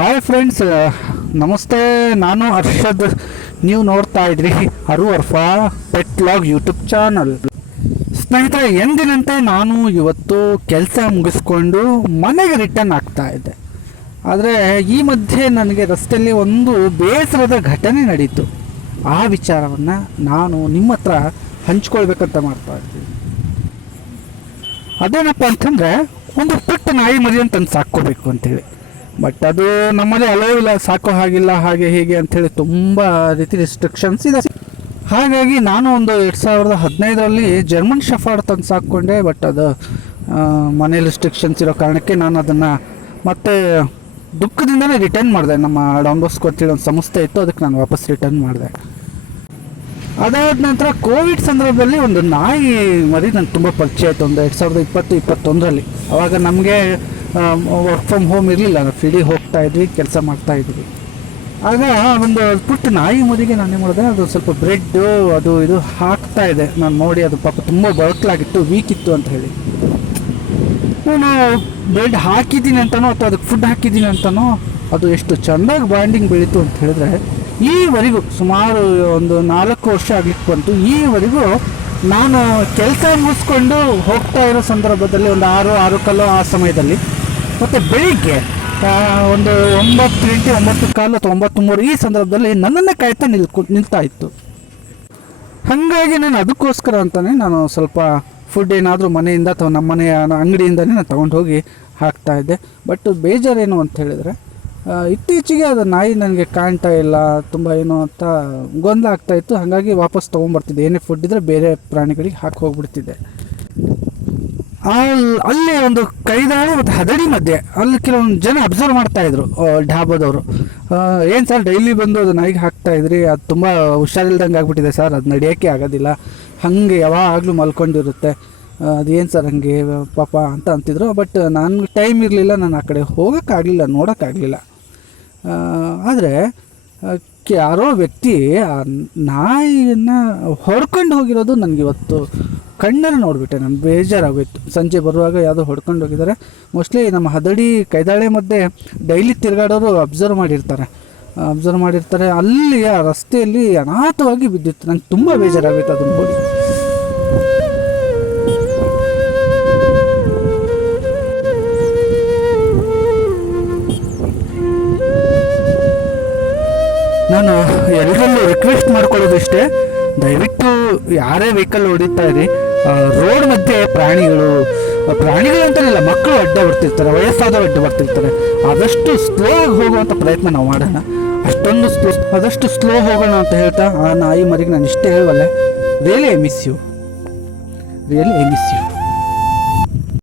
Hi friends, ನಮಸ್ತೆ. ನಾನು ಅರ್ಷದ್. ನೀವು ನೋಡ್ತಾ ಇದ್ರಿ ಅರು Arfa pet log YouTube channel. ಸ್ನೇಹಿತರೆ, ಎಂದಿನಂತೆ ನಾನು ಇವತ್ತು ಕೆಲಸ ಮುಗಿಸ್ಕೊಂಡು ಮನೆಗೆ ರಿಟರ್ನ್ ಆಗ್ತಾ ಇದ್ದೆ. ಆದರೆ ಈ ಮಧ್ಯೆ ನನಗೆ ರಸ್ತೆಯಲ್ಲಿ ಒಂದು ಬೇಸರದ ಘಟನೆ ನಡೀತು. ಆ ವಿಚಾರವನ್ನು ನಾನು ನಿಮ್ಮ ಹತ್ರ ಹಂಚ್ಕೊಳ್ಬೇಕಂತ ಮಾಡ್ತಾ ಇದ್ದೀನಿ. ಅದೇನಪ್ಪ ಅಂತಂದರೆ, ಒಂದು ಪುಟ್ಟ ನಾಯಿ ಮರಿ ಅಂತಂದು ಸಾಕ್ಕೋಬೇಕು ಅಂತೇಳಿ. ಬಟ್ ಅದು ನಮ್ಮಲ್ಲಿ ಅಲೋ ಇಲ್ಲ, ಸಾಕೋ ಹಾಗಿಲ್ಲ, ಹಾಗೆ ಹೀಗೆ ಅಂಥೇಳಿ ತುಂಬ ರೀತಿ ರಿಸ್ಟ್ರಿಕ್ಷನ್ಸ್ ಇದೆ. ಹಾಗಾಗಿ ನಾನು ಒಂದು 2015ರಲ್ಲಿ ಜರ್ಮನ್ ಶೆಫರ್ಡ್ ತಂದು ಸಾಕ್ಕೊಂಡೆ. ಬಟ್ ಅದು ಮನೇಲಿ ರಿಸ್ಟ್ರಿಕ್ಷನ್ಸ್ ಇರೋ ಕಾರಣಕ್ಕೆ ನಾನು ಅದನ್ನು ಮತ್ತೆ ದುಃಖದಿಂದಲೇ ರಿಟರ್ನ್ ಮಾಡಿದೆ. ನಮ್ಮ ಡಾನ್ ಬಾಸ್ಕೋ ಅಂತೇಳಿ ಒಂದು ಸಂಸ್ಥೆ ಇತ್ತು, ಅದಕ್ಕೆ ನಾನು ವಾಪಸ್ ರಿಟರ್ನ್ ಮಾಡಿದೆ. ಅದಾದ ನಂತರ ಕೋವಿಡ್ ಸಂದರ್ಭದಲ್ಲಿ ಒಂದು ನಾಯಿ ಮರಿ ನನಗೆ ತುಂಬ ಪರಿಚಯ ಆಯಿತು. ಒಂದು 2020-21ರಲ್ಲಿ. ಆವಾಗ ನಮಗೆ ವರ್ಕ್ ಫ್ರಮ್ ಹೋಮ್ ಇರಲಿಲ್ಲ, ನಾವು ಫೀಲ್ಡಿಗೆ ಹೋಗ್ತಾ ಇದ್ವಿ, ಕೆಲಸ ಮಾಡ್ತಾಯಿದ್ವಿ. ಆಗ ಒಂದು ಪುಟ್ಟ ನಾಯಿ ಮರಿಗೆ ನಾನು ಏನು ಮಾಡಿದೆ, ಅದು ಸ್ವಲ್ಪ ಬ್ರೆಡ್ಡು ಅದು ಇದು ಹಾಕ್ತಾ ಇದೆ. ನಾನು ನೋಡಿ ಅದು ಪಾಪ ತುಂಬ ಬರಕಲಾಗಿತ್ತು, ವೀಕ್ ಇತ್ತು ಅಂತ ಹೇಳಿ. ನಾನು ಬ್ರೆಡ್ ಹಾಕಿದ್ದೀನಿ ಅಂತನೋ ಅಥವಾ ಅದಕ್ಕೆ ಫುಡ್ ಹಾಕಿದ್ದೀನಿ ಅಂತನೋ ಅದು ಎಷ್ಟು ಚೆಂದಾಗಿ ಬಾಂಡಿಂಗ್ ಬೆಳೀತು ಅಂತ ಹೇಳಿದ್ರೆ, ಈವರೆಗೂ ಸುಮಾರು ಒಂದು 4 ವರ್ಷ ಆಗಲಿಕ್ಕೆ ಬಂತು. ಈವರೆಗೂ ನಾನು ಕೆಲಸ ಮುಗಿಸ್ಕೊಂಡು ಹೋಗ್ತಾ ಇರೋ ಸಂದರ್ಭದಲ್ಲಿ ಒಂದು 6 ಆ ಸಮಯದಲ್ಲಿ, ಮತ್ತು ಬೆಳಿಗ್ಗೆ ಒಂದು 9:20, 9:15 ಅಥವಾ 9:03 ಈ ಸಂದರ್ಭದಲ್ಲಿ ನನ್ನನ್ನೇ ಕಾಯ್ತಾ ನಿಲ್ತಾ ಇತ್ತು. ಹಾಗಾಗಿ ನಾನು ಅದಕ್ಕೋಸ್ಕರ ಅಂತಲೇ ನಾನು ಸ್ವಲ್ಪ ಫುಡ್ ಏನಾದರೂ ಮನೆಯಿಂದ ಅಥವಾ ನಮ್ಮ ಮನೆಯ ಅಂಗಡಿಯಿಂದಲೇ ನಾನು ತೊಗೊಂಡು ಹೋಗಿ ಹಾಕ್ತಾಯಿದ್ದೆ. ಬಟ್ ಬೇಜಾರೇನು ಅಂತ ಹೇಳಿದರೆ, ಇತ್ತೀಚೆಗೆ ಅದು ನಾಯಿ ನನಗೆ ಕಾಣ್ತಾ ಇಲ್ಲ, ತುಂಬ ಏನೋ ಅಂತ ಗೊಂದಲ ಆಗ್ತಾಯಿತ್ತು. ಹಾಗಾಗಿ ವಾಪಸ್ ತೊಗೊಂಬರ್ತಿದ್ದೆ. ಏನೇ ಫುಡ್ ಇದ್ದರೆ ಬೇರೆ ಪ್ರಾಣಿಗಳಿಗೆ ಹಾಕಿ ಹೋಗ್ಬಿಡ್ತಿದ್ದೆ. ಅಲ್ಲಿ ಒಂದು ಕೈದಾಳೆ ಮತ್ತು ಹದಡಿ ಮಧ್ಯೆ ಅಲ್ಲಿ ಕೆಲವೊಂದು ಜನ ಅಬ್ಸರ್ವ್ ಮಾಡ್ತಾಯಿದ್ರು, ಢಾಬಾದವರು. ಏನು ಸರ್, ಡೈಲಿ ಬಂದು ಅದು ನಾಯಿಗೆ ಹಾಕ್ತಾಯಿದ್ರಿ, ಅದು ತುಂಬ ಹುಷಾರಿಲ್ದಂಗೆ ಆಗಿಬಿಟ್ಟಿದೆ ಸರ್, ಅದು ನಡೆಯೋಕ್ಕೆ ಆಗೋದಿಲ್ಲ, ಹಾಗೆ ಯಾವಾಗಲೂ ಮಲ್ಕೊಂಡಿರುತ್ತೆ, ಅದೇನು ಸರ್ ಹಾಗೆ ಪಾಪ ಅಂತ ಅಂತಿದ್ರು. ಬಟ್ ನನಗೆ ಟೈಮ್ ಇರಲಿಲ್ಲ, ನಾನು ಆ ಕಡೆ ಹೋಗೋಕ್ಕಾಗಲಿಲ್ಲ, ನೋಡೋಕ್ಕಾಗಲಿಲ್ಲ. ಆದರೆ ಯಾರೋ ವ್ಯಕ್ತಿ ಆ ನಾಯಿಯನ್ನು ಹೊಡ್ಕೊಂಡು ಹೋಗಿರೋದು ನನಗಿವತ್ತು ಕಣ್ಣಲ್ಲಿ ನೋಡಿಬಿಟ್ಟೆ. ನಾನು ಬೇಜಾರಾಗೋಯ್ತು. ಸಂಜೆ ಬರುವಾಗ ಯಾವುದೋ ಹೊಡ್ಕೊಂಡು ಹೋಗಿದ್ದಾರೆ. ಮೋಸ್ಟ್ಲಿ ನಮ್ಮ ಹದಡಿ ಕೈದಾಳೆ ಮಧ್ಯೆ ಡೈಲಿ ತಿರುಗಾಡೋರು ಅಬ್ಸರ್ವ್ ಮಾಡಿರ್ತಾರೆ. ಅಲ್ಲಿ ಆ ರಸ್ತೆಯಲ್ಲಿ ಅನಾಥವಾಗಿ ಬಿದ್ದಿತ್ತು. ನಂಗೆ ತುಂಬ ಬೇಜಾರಾಗೋಯ್ತು ಅದನ್ನು ನೋಡಿ. ನಾನು ಎಲ್ಲರಲ್ಲೂ ರಿಕ್ವೆಸ್ಟ್ ಮಾಡ್ಕೊಳ್ಳೋದು ಇಷ್ಟೇ, ದಯವಿಟ್ಟು ಯಾರೇ ವೆಹಿಕಲ್ ಹೊಡಿತಾ ಇರಿ, ರೋಡ್ ಮಧ್ಯೆ ಪ್ರಾಣಿಗಳು ಅಂತಲಿಲ್ಲ, ಮಕ್ಕಳು ಅಡ್ಡ ಬರ್ತಿರ್ತಾರೆ, ವಯಸ್ಸಾದವರು ಅಡ್ಡ ಬರ್ತಿರ್ತಾರೆ. ಆದಷ್ಟು ಸ್ಲೋ ಆಗಿ ಹೋಗುವಂಥ ಪ್ರಯತ್ನ ನಾವು ಮಾಡೋಣ. ಆದಷ್ಟು ಸ್ಲೋ ಹೋಗೋಣ ಅಂತ ಹೇಳ್ತಾ ಆ ನಾಯಿ ಮರಿಗೆ ನಾನು ಇಷ್ಟೇ ಹೇಳುವಲ್ಲೇ, ರಿಯಲಿ ಐ ಮಿಸ್ ಯು.